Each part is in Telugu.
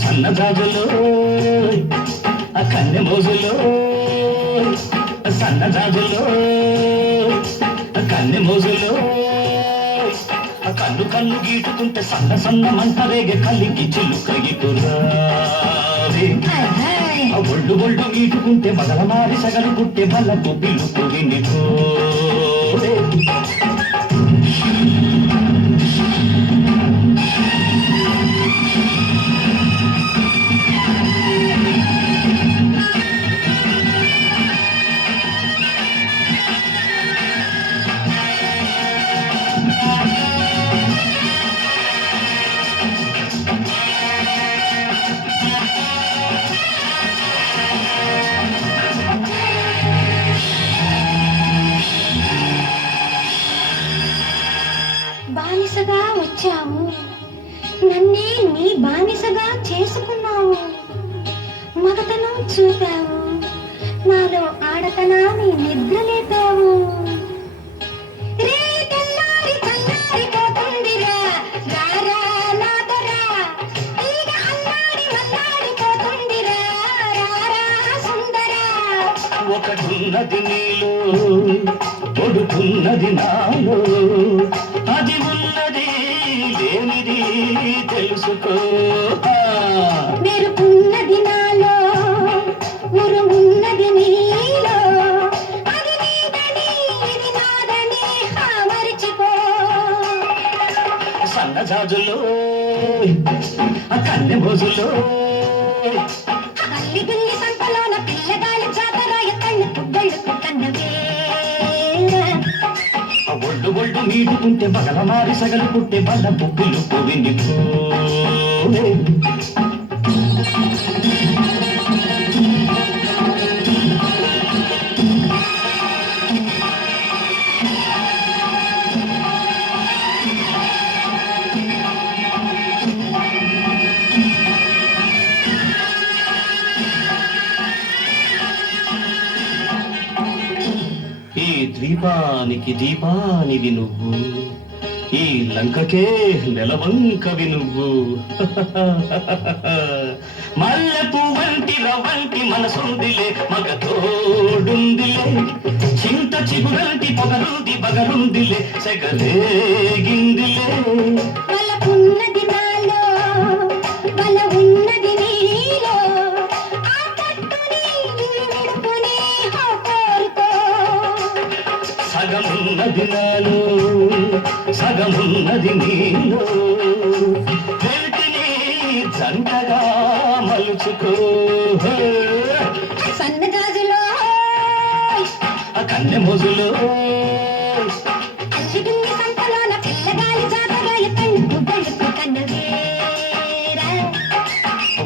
సన్నజాజులో ఆ కన్నె మోజులో సన్నజాజులో ఆ కన్నె మోజులో ఆ కన్ను కన్ను గీటుకుంటే సన్న సన్న మంట రేగ కలిగి చిల్లుక ఇటురావే. ఒళ్ళు గీటుకుంటే సగలు పుట్టే బల్లకు పిల్లుకు వినిపోరే బానిసగా వచ్చావు. నన్నే నీ బానిసగా చేసుకున్నావు. మగతను చూపావు నాలో ఆడతనాన్ని నిద్రలేపావు. నాదరా. రారా సుందరా. ఒకటున్నది నీలో పొడుతున్నది నాలో. అది ఉన్నది లేనిది తెలుసుకో. మెరుపున్నది నాలో ఉరుమున్నది నీలో. అది నీదని ఇది నాదని మరిచిపో. సన్నజాజులో కన్నె భోజులో ఒళ్ళు నీటుకుంటే బగల మారి సగలు పుట్టే బల్ల పువ్వులు పువ్వింది ద్వీపానికి దీపానివి నువ్వు. ఈ లంకకే నెలవంకవి నువ్వు. మల్లెపు వంటి రవంటి మనసుందిలే మగ తోడుందిలే చింత చిగురంటి పొగరుంది బగరుందిలే సెగరేగిందిలే సగమున్నది నాలో సగమున్నది నీలో వెంటిని జంటగా మలుచుకో. సన్నగాజులో కన్నె మొజులో.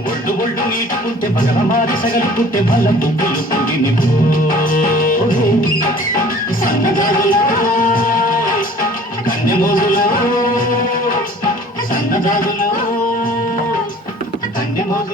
ఒళ్ళు ఒళ్ళు నీటుకుంటే పగల మారి సగలు పుట్టే బల్ల పువ్వులు పువ్విని సన్నగాజులో కన్నె మొజులో సన్నజాజులో